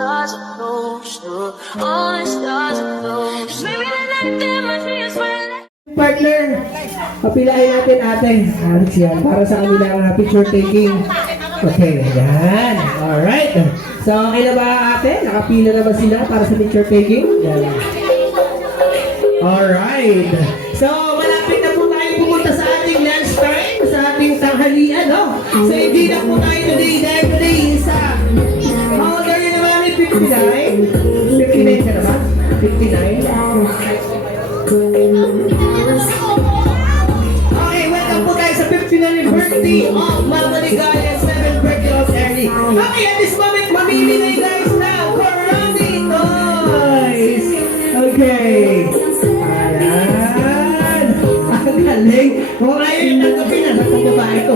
stars are close, all the stars are close. Maybe the night that my fears were. Partner, papilain natin ate. Alex yan, para sa kanila picture taking. Okay, yan. Alright. So, okay na ba ate? Nakapila na ba sila para sa picture taking? Yan. Alright. So, malapit na po tayo pumunta sa ating lunch time, sa ating tanghalian, no? So, hindi na po tayo today dahil today is how old are you naman? 59? 59 ka na ba? 59? Okay, welcome po tayo sa 59th birthday of Mama Ligaya, 7th birthday of Ernie. Okay, at this moment, mamili na you guys now for Randy Toys. Okay. Ayan. Ang galing. Kung ayaw yung tanggapin na, sa babae ko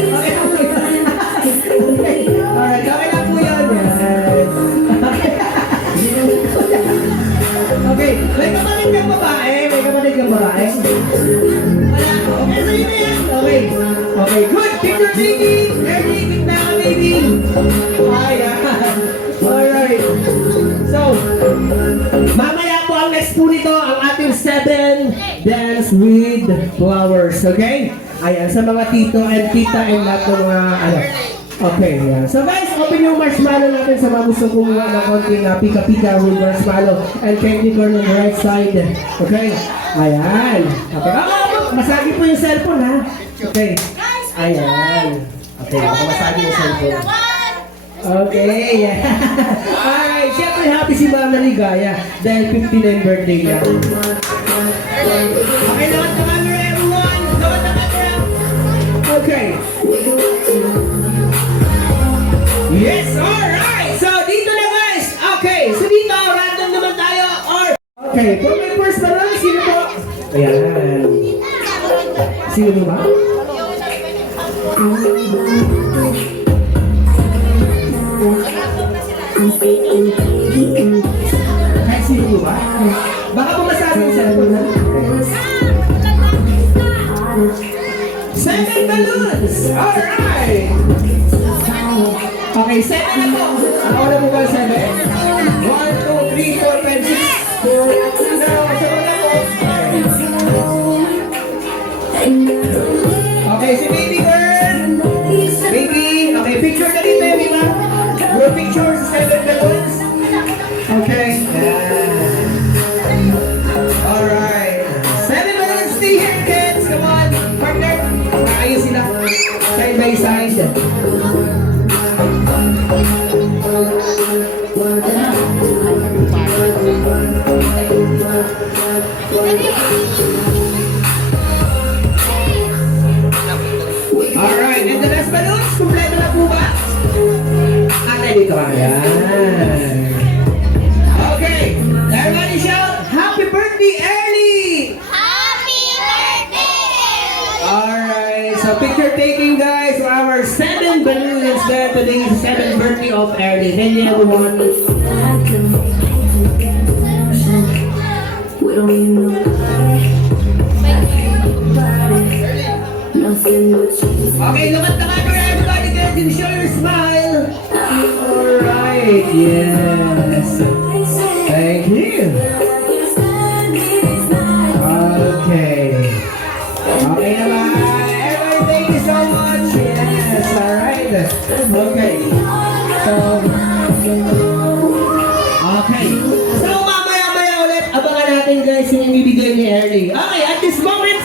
Okay, okay. Alright, okay lang po yun. Okay, may kapatid kang babae? May kapatid kang babae? Wala. Okay, sa'yo na yan. Okay. Okay, good. Picture taking. Ernie, gitna ka, baby. Ayan. Alright. So, mamaya po ang next po nito, ang ating 7 Dance with Flowers. Okay? Ayan, sa mga tito and tita and lahat ng mga ano. Okay, yeah. So guys, open yung marshmallow natin sa mga gusto kumuha ng konting pika-pika with marshmallow and candy corn on the right side. Okay? Ayan. Okay. Masagi po yung cellphone ha. Okay. Ayan. Okay, masagi yung cellphone. Okay. Alright, syempre happy si Mama Ligaya dahil 59 birthday niya. Okay, lahat ng camera everyone. Lahat ng camera. Okay. Yes, alright! So, dito na guys! Okay, so dito, random naman tayo, or... Okay, for my first balon, sino po? Ayan. Sino mo ba? Kahit sino mo ba? Baka po masabi yung cellphone na? Seven balloons! Alright! Okay, 7 na po. Ako na po ba 7? 1, 2, 3, 4, 5, 6. Now, okay, si baby girl. Baby. Okay, picture na rin, baby ma. Group picture sa 7 balloons. Okay. Alright. 7 balloons. Stay here, kids. Come on. Partner. Ayos sila. Side by side. Alright, and the last balloons, kumpleto na po ba? Ate, dito ka. Ayan. Okay, everybody shout, Happy Birthday, Ernie! Happy birthday! Alright, so picture taking guys for our 7 balloons there. Today is the 7th birthday of Ernie. Thank you everyone. We don't need nothing but you. Okay, look at the camera everybody guys and show your smile. Alright, yes. Thank you. Okay. Okay naman. Everybody, thank you so much. Yes, alright. Okay. So, okay. So, mamaya ulit, abangan natin guys yung ibibigay ni Ernie. Okay, at this moment,